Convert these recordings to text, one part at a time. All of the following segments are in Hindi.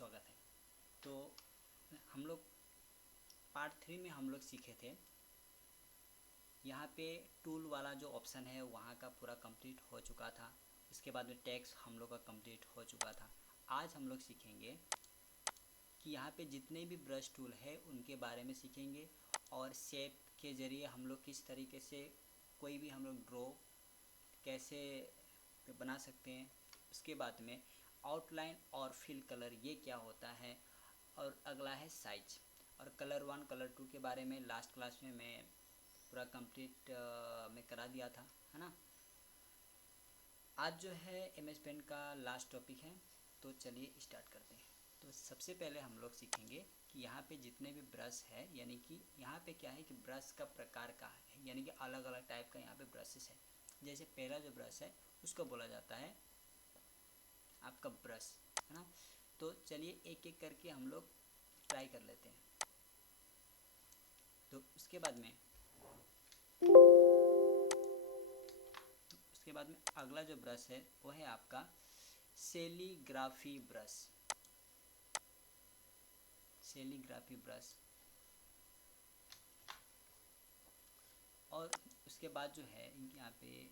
स्वागत है। तो हम लोग पार्ट 3 में हम लोग सीखे थे, यहाँ पे टूल वाला जो ऑप्शन है वहाँ का पूरा कंप्लीट हो चुका था। इसके बाद में टेक्स्ट हम लोग का कंप्लीट हो चुका था। आज हम लोग सीखेंगे कि यहाँ पे जितने भी ब्रश टूल है उनके बारे में सीखेंगे और शेप के ज़रिए हम लोग किस तरीके से कोई भी हम लोग ड्रॉ कैसे बना सकते हैं। उसके बाद में आउटलाइन और फिल कलर ये क्या होता है, और अगला है साइज। और कलर 1 कलर 2 के बारे में लास्ट क्लास में मैं पूरा कंप्लीट मैं करा दिया था, है ना। आज जो है MS पेंट का लास्ट टॉपिक है, तो चलिए स्टार्ट करते हैं। तो सबसे पहले हम लोग सीखेंगे कि यहाँ पे जितने भी ब्रश है, यानी कि यहाँ पे क्या है कि ब्रश का प्रकार का है, यानी कि अलग अलग टाइप का यहाँ पे ब्रशेस है। जैसे पहला जो ब्रश है उसको बोला जाता है आपका ब्रश, है ना। तो चलिए एक एक करके हम लोग ट्राई कर लेते हैं। तो उसके बाद में अगला जो ब्रश है वो है आपका सेलीग्राफी ब्रश। सेलीग्राफी ब्रश। और उसके बाद जो है यहाँ पे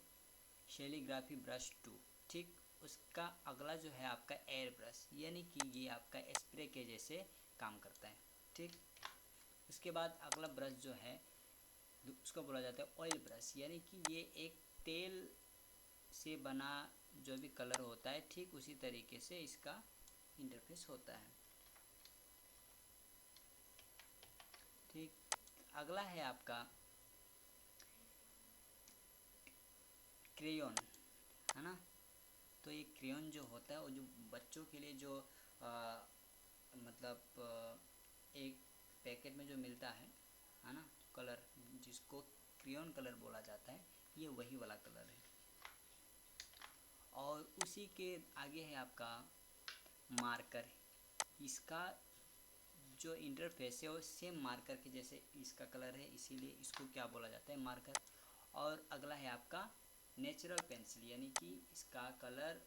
सेलीग्राफी ब्रश 2, ठीक। उसका अगला जो है आपका एयर ब्रश, यानी कि ये आपका स्प्रे के जैसे काम करता है, ठीक। उसके बाद अगला ब्रश जो है उसको बोला जाता है ऑयल ब्रश, यानी कि ये एक तेल से बना जो भी कलर होता है, ठीक उसी तरीके से इसका इंटरफेस होता है, ठीक। अगला है आपका क्रेयॉन, है ना। तो ये क्रेयॉन जो होता है वो जो बच्चों के लिए जो मतलब एक पैकेट में जो मिलता है ना, कलर जिसको क्रेयॉन कलर बोला जाता है, ये वही वाला कलर है। और उसी के आगे है आपका मार्कर। इसका जो इंटरफेस है वो सेम मार्कर के जैसे इसका कलर है, इसीलिए इसको क्या बोला जाता है, मार्कर। और अगला है आपका नेचुरल पेंसिल, यानी कि इसका कलर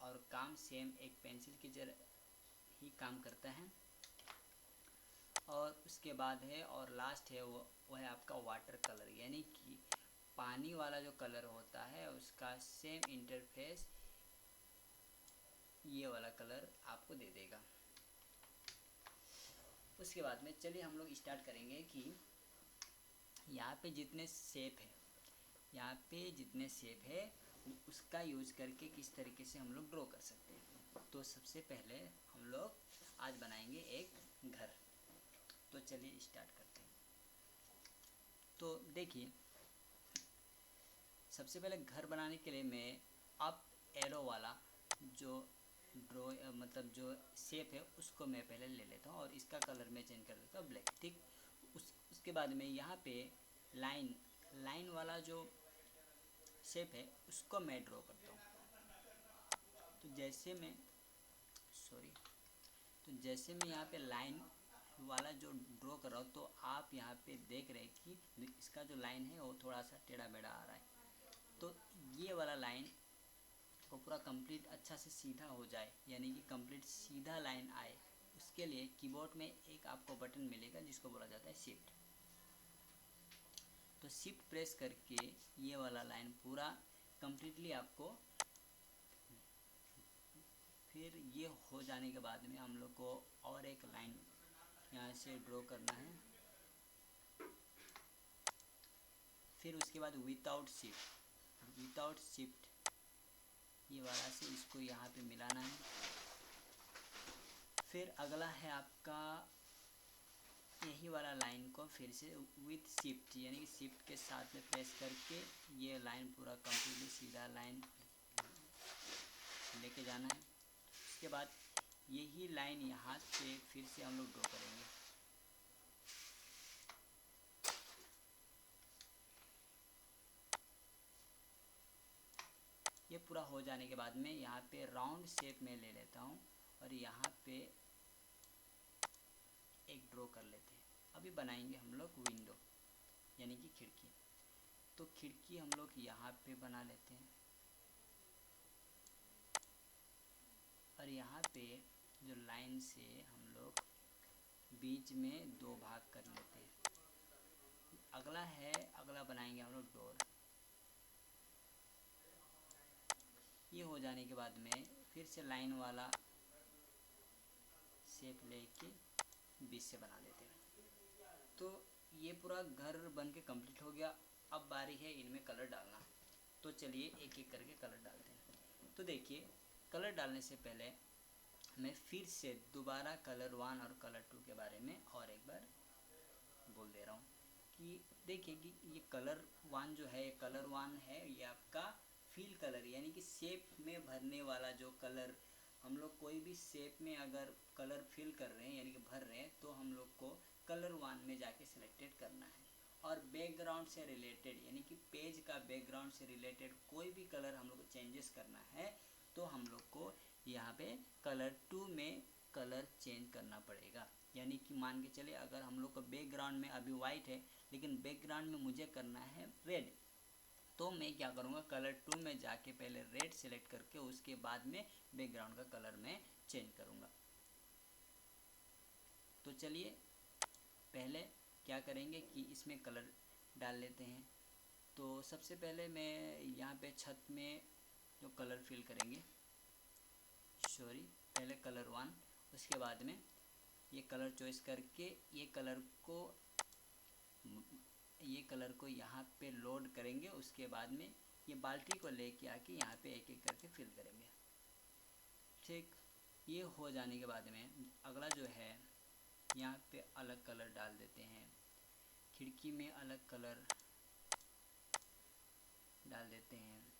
और काम सेम एक पेंसिल की तरह ही काम करता है। और उसके बाद है और लास्ट है वो है आपका वाटर कलर, यानी कि पानी वाला जो कलर होता है उसका सेम इंटरफेस ये वाला कलर आपको दे देगा। उसके बाद में चलिए हम लोग स्टार्ट करेंगे कि यहाँ पे जितने शेप है उसका यूज करके किस तरीके से हम लोग ड्रॉ कर सकते हैं। तो सबसे पहले हम लोग आज बनाएंगे एक घर। तो चलिए स्टार्ट करते हैं। तो देखिए, सबसे पहले घर बनाने के लिए मैं अप एरो वाला जो ड्रॉ मतलब जो शेप है उसको मैं पहले ले लेता हूँ और इसका कलर मैं चेंज कर देता हूँ ब्लैक, ठीक। उसके बाद में यहाँ पे लाइन वाला जो शेप है उसको मैं ड्रॉ करता हूँ। तो जैसे मैं यहाँ पे लाइन वाला जो ड्रॉ कर रहा हूँ, तो आप यहाँ पे देख रहे हैं कि इसका जो लाइन है वो थोड़ा सा टेढ़ा मेढ़ा आ रहा है। तो ये वाला लाइन को पूरा कंप्लीट अच्छा से सीधा हो जाए, यानी कि कंप्लीट सीधा लाइन आए, उसके लिए कीबोर्ड में एक आपको बटन मिलेगा जिसको बोला जाता है शिफ्ट। तो शिफ्ट प्रेस करके ये वाला लाइन पूरा कंप्लीटली आपको, फिर ये हो जाने के बाद में हम लोग को और एक लाइन यहाँ से ड्रॉ करना है। फिर उसके बाद विदाउट शिफ्ट ये वाला से इसको यहाँ पे मिलाना है। फिर अगला है आपका यही वाला लाइन को फिर से विथ शिफ्ट, यानी कि शिफ्ट के साथ में प्रेस करके ये लाइन पूरा कंप्लीटली सीधा लाइन लेके जाना है। उसके बाद यही लाइन यहाँ से फिर से हम लोग ड्रॉ करेंगे। ये पूरा हो जाने के बाद में यहाँ पे राउंड शेप में ले लेता हूँ और यहाँ पे एक ड्रॉ कर लेते हैं। अभी बनाएंगे हम लोग विंडो, यानी कि खिड़की। तो खिड़की हम लोग यहाँ पे बना लेते हैं और यहाँ पे जो लाइन से हम लोग बीच में 2 भाग कर लेते हैं। अगला बनाएंगे हम लोग डोर। ये हो जाने के बाद में फिर से लाइन वाला शेप लेके बीच से बना देते हैं। तो ये पूरा घर बन के कंप्लीट हो गया। अब बारी है इनमें कलर डालना। तो चलिए एक एक करके कलर डालते हैं। तो देखिए, कलर डालने से पहले मैं फिर से दोबारा कलर 1 और कलर 2 के बारे में और एक बार बोल दे रहा हूँ कि देखिए कि ये कलर 1 जो है, कलर 1 है ये आपका फिल कलर, यानी कि शेप में भरने वाला जो कलर। हम लोग कोई भी शेप में अगर कलर फिल कर रहे हैं यानी कि भर रहे हैं, तो हम लोग को कलर 1 में जाके सिलेक्टेड करना है। और बैकग्राउंड से रिलेटेड यानी कि पेज का बैकग्राउंड से रिलेटेड कोई भी कलर हम लोग को चेंजेस करना है, तो हम लोग को यहाँ पे कलर 2 में कलर चेंज करना पड़ेगा। यानी कि मान के चले अगर हम लोग का बैकग्राउंड में अभी वाइट है, लेकिन बैकग्राउंड में मुझे करना है रेड, तो मैं क्या करूँगा, कलर 2 में जाके पहले रेड सेलेक्ट करके उसके बाद में बैकग्राउंड का कलर मैं चेंज करूँगा। तो चलिए पहले क्या करेंगे कि इसमें कलर डाल लेते हैं। तो सबसे पहले मैं यहाँ पे छत में जो कलर फिल करेंगे, पहले कलर 1, उसके बाद में ये कलर चॉइस करके ये कलर को यहाँ पे लोड करेंगे। उसके बाद में ये बाल्टी को लेके आके यहाँ पे एक एक करके फिल करेंगे। ठीक, ये हो जाने के बाद में अगला जो है, यहाँ पे अलग कलर डाल देते हैं। खिड़की में अलग कलर डाल देते हैं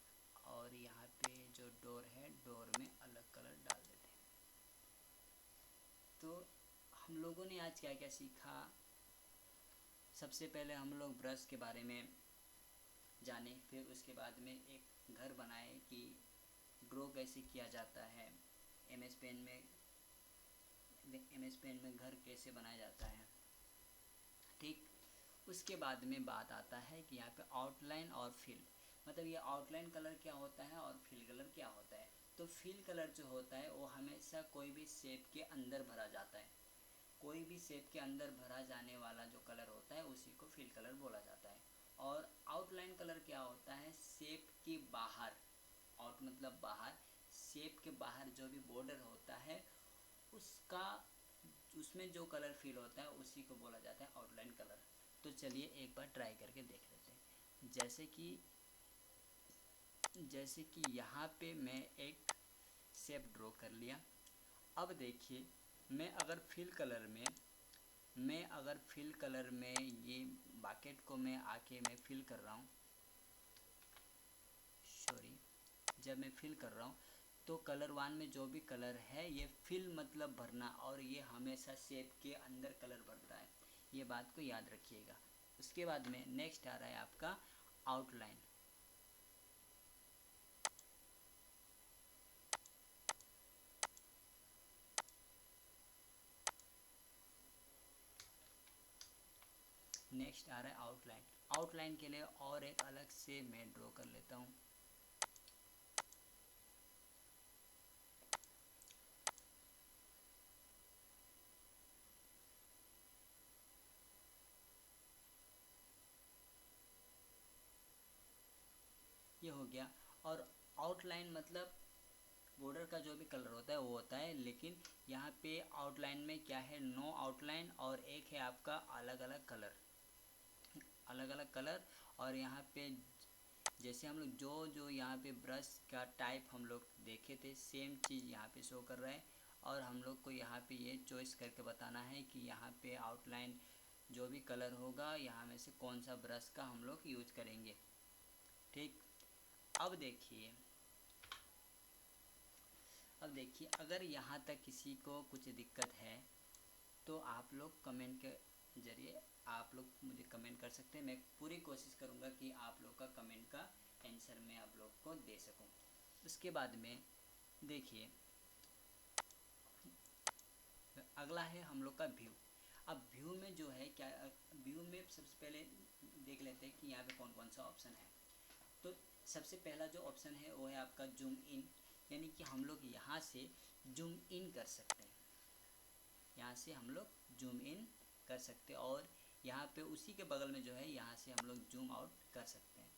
और यहाँ पे जो डोर है, डोर में अलग कलर डाल देते हैं। तो हम लोगों ने आज क्या क्या सीखा। सबसे पहले हम लोग ब्रश के बारे में जाने, फिर उसके बाद में एक घर बनाए कि ड्रॉ कैसे किया जाता है, MS पेन में घर कैसे बनाया जाता है। ठीक, उसके बाद में बात आता है कि यहाँ पे आउटलाइन और फिल, मतलब ये आउटलाइन कलर क्या होता है और फिल कलर क्या होता है। तो फिल कलर जो होता है वो हमेशा कोई भी शेप के अंदर भरा जाता है। कोई भी शेप के अंदर भरा जाने वाला जो कलर होता है उसी को फिल कलर बोला जाता है। और आउटलाइन कलर क्या होता है, शेप के बाहर, आउट मतलब बाहर, शेप के बाहर जो भी बॉर्डर होता है उसमें जो कलर फिल होता है उसी को बोला जाता है आउटलाइन कलर। तो चलिए एक बार ट्राई करके देख लेते हैं। जैसे कि यहाँ पे मैं एक शेप ड्रॉ कर लिया। अब देखिए मैं अगर फिल कलर में ये बकेट को मैं फिल कर रहा हूँ, जब मैं फिल कर रहा हूँ तो कलर 1 में जो भी कलर है ये फिल मतलब भरना, और ये हमेशा शेप के अंदर कलर भरता है, ये बात को याद रखिएगा। उसके बाद में नेक्स्ट आ रहा है आपका आउटलाइन। नेक्स्ट आ रहा है आउटलाइन। आउटलाइन के लिए और एक अलग से मैं ड्रॉ कर लेता हूँ। ये हो गया। और आउटलाइन मतलब बॉर्डर का जो भी कलर होता है वो होता है, लेकिन यहाँ पे आउटलाइन में क्या है, नो आउटलाइन और एक है आपका अलग अलग कलर। और यहाँ पे जैसे हम लोग जो यहाँ पे ब्रश का टाइप हम लोग देखे थे, सेम चीज़ यहाँ पे शो कर रहा है। और हम लोग को यहाँ पे ये चॉइस करके बताना है कि यहाँ पे आउटलाइन जो भी कलर होगा यहाँ में से कौन सा ब्रश का हम लोग यूज करेंगे। ठीक, अब देखिए अगर यहाँ तक किसी को कुछ दिक्कत है तो आप लोग कमेंट के ज़रिए आप लोग मुझे कमेंट कर सकते हैं। मैं पूरी कोशिश करूँगा कि आप लोग का कमेंट का आंसर मैं आप लोग को दे सकूँ। उसके बाद में देखिए अगला है हम लोग का व्यू। अब व्यू में जो है क्या, व्यू में सबसे पहले देख लेते हैं कि यहाँ पे कौन कौन सा ऑप्शन है। तो सबसे पहला जो ऑप्शन है वो है आपका जूम इन, यानी कि हम लोग यहाँ से जूम इन कर सकते हैं। यहाँ से हम लोग जूम इन कर सकते हैं और यहाँ पे उसी के बगल में जो है यहाँ से हम लोग जूम आउट कर सकते हैं।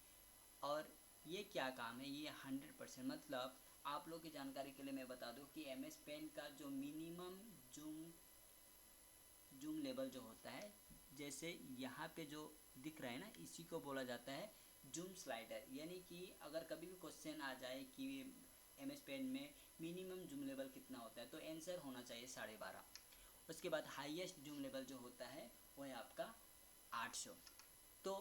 और ये क्या काम है, ये 100% मतलब आप लोग की जानकारी के लिए मैं बता दूं कि MS पेंट का जो मिनिमम जूम लेवल जो होता है, जैसे यहाँ पे जो दिख रहा है ना, इसी को बोला जाता है जूम स्लाइडर। यानी कि अगर कभी भी क्वेश्चन आ जाए कि MS पेंट में मिनिमम जूम लेवल कितना होता है, तो आंसर होना चाहिए 12.5। उसके बाद हाईएस्ट जूम लेवल जो होता है वो है आपका 800। तो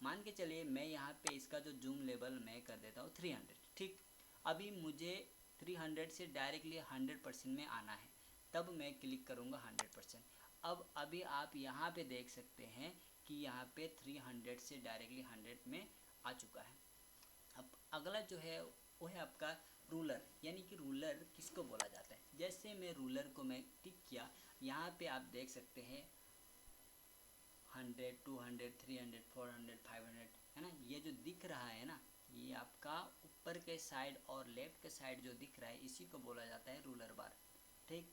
मान के चलिए मैं यहाँ पे इसका जो जूम लेवल मैं कर देता हूँ 300। ठीक, अभी मुझे 300 से डायरेक्टली 100% में आना है, तब मैं क्लिक करूँगा 100%। अब अभी आप यहाँ पे देख सकते हैं कि यहाँ पे 300 से डायरेक्टली 100 में आ चुका है। अब अगला जो है वो है आपका रूलर। यानी कि रूलर किसको बोला जाता है, जैसे मैं रूलर को मैं टिक किया, यहाँ पे आप देख सकते हैं 100, 200, 300, 400, 500 है ना, ये जो दिख रहा है ना, ये आपका ऊपर के साइड और लेफ्ट के साइड जो दिख रहा है, इसी को बोला जाता है रूलर बार। ठीक,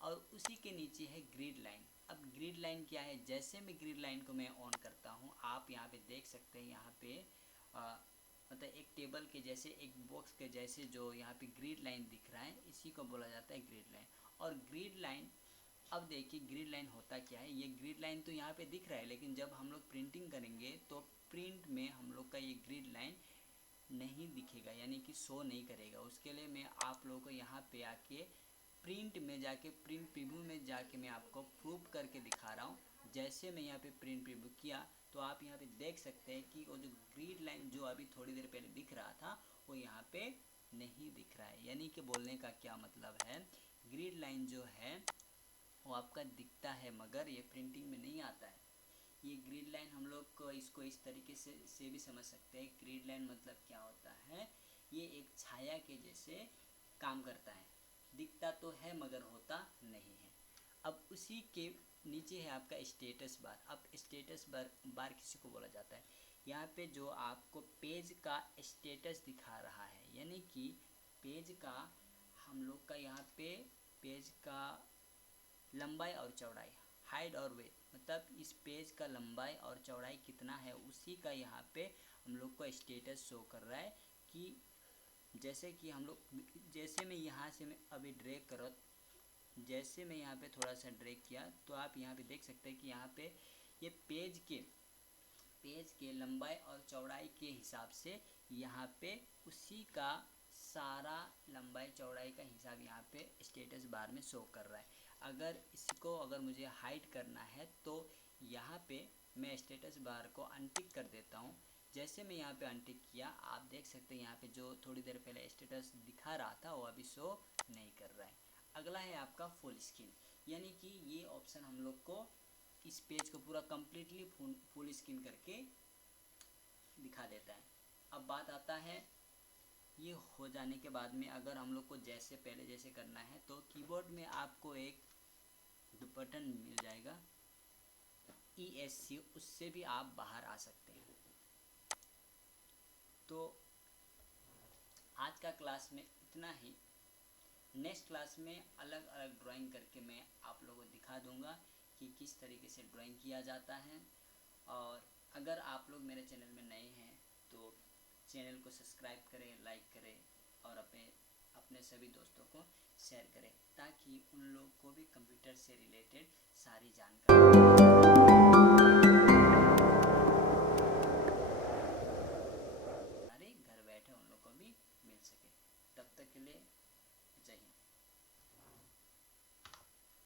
और उसी के नीचे है ग्रिड लाइन। अब ग्रिड लाइन क्या है, जैसे मैं ग्रिड लाइन को मैं ऑन करता हूँ, आप यहाँ पे देख सकते हैं, यहाँ पे मतलब एक टेबल के जैसे, एक बॉक्स के जैसे जो यहाँ पे ग्रिड लाइन दिख रहा है, इसी को बोला जाता है ग्रिड लाइन। और ग्रिड लाइन, अब देखिए ग्रिड लाइन होता क्या है, ये ग्रिड लाइन तो यहाँ पे दिख रहा है, लेकिन जब हम लोग प्रिंटिंग करेंगे तो प्रिंट में हम लोग का ये ग्रिड लाइन नहीं दिखेगा, यानी कि शो नहीं करेगा। उसके लिए मैं आप लोगों को यहाँ पे आके प्रिंट में जाके, प्रिंट प्रीव्यू में जाके मैं आपको प्रूफ करके दिखा रहा हूँ। जैसे मैं यहाँ पे प्रिंट प्रीव्यू किया तो आप यहाँ पे देख सकते हैं कि वो जो ग्रिड लाइन जो अभी थोड़ी देर पहले दिख रहा था वो यहाँ पे नहीं दिख रहा है। यानी कि बोलने का क्या मतलब है, ग्रिड लाइन जो है वो आपका दिखता है मगर ये प्रिंटिंग में नहीं आता है। ये ग्रिड लाइन हम लोग को इसको इस तरीके से भी समझ सकते हैं। ग्रिड लाइन मतलब क्या होता है, ये एक छाया के जैसे काम करता है, दिखता तो है मगर होता नहीं है। अब उसी के नीचे है आपका स्टेटस बार। अब स्टेटस बार किसी को बोला जाता है, यहाँ पे जो आपको पेज का स्टेटस दिखा रहा है, यानी कि पेज का हम लोग का यहाँ पे पेज का लंबाई और चौड़ाई, हाइट और वेट, मतलब इस पेज का लंबाई और चौड़ाई कितना है, उसी का यहाँ पे हम लोग को स्टेटस शो कर रहा है। कि जैसे कि हम लोग, जैसे मैं यहाँ से मैं अभी ड्रैग करो, जैसे मैं यहाँ पे थोड़ा सा ड्रैग किया तो आप यहाँ पे देख सकते हैं कि यहाँ पे ये पेज के लंबाई और चौड़ाई के हिसाब से यहाँ पे उसी का सारा लंबाई चौड़ाई का हिसाब यहाँ पे स्टेटस बार में शो कर रहा है। अगर मुझे हाइड करना है तो यहाँ पे मैं स्टेटस बार को अनटिक कर देता हूँ। जैसे मैं यहाँ पे अनटिक किया, आप देख सकते हैं यहाँ पे जो थोड़ी देर पहले स्टेटस दिखा रहा था वो अभी शो नहीं कर रहा है। अगला है आपका फुल स्क्रीन, यानी कि ये ऑप्शन हम लोग को इस पेज को पूरा कम्प्लीटली फुल स्क्रीन करके दिखा देता है। अब बात आता है, ये हो जाने के बाद में अगर हम लोग को जैसे पहले जैसे करना है तो कीबोर्ड में आपको एक बटन मिल जाएगा ESC, उससे भी आप बाहर आ सकते हैं। तो आज का क्लास में इतना ही। नेक्स्ट क्लास में अलग अलग ड्राइंग करके मैं आप लोगों को दिखा दूंगा कि किस तरीके से ड्राइंग किया जाता है। और अगर आप लोग मेरे चैनल में नए हैं तो चैनल को सब्सक्राइब करें, लाइक करें और अपने सभी दोस्तों को शेयर करें, ताकि उन लोग को भी कंप्यूटर से रिलेटेड सारी जानकारी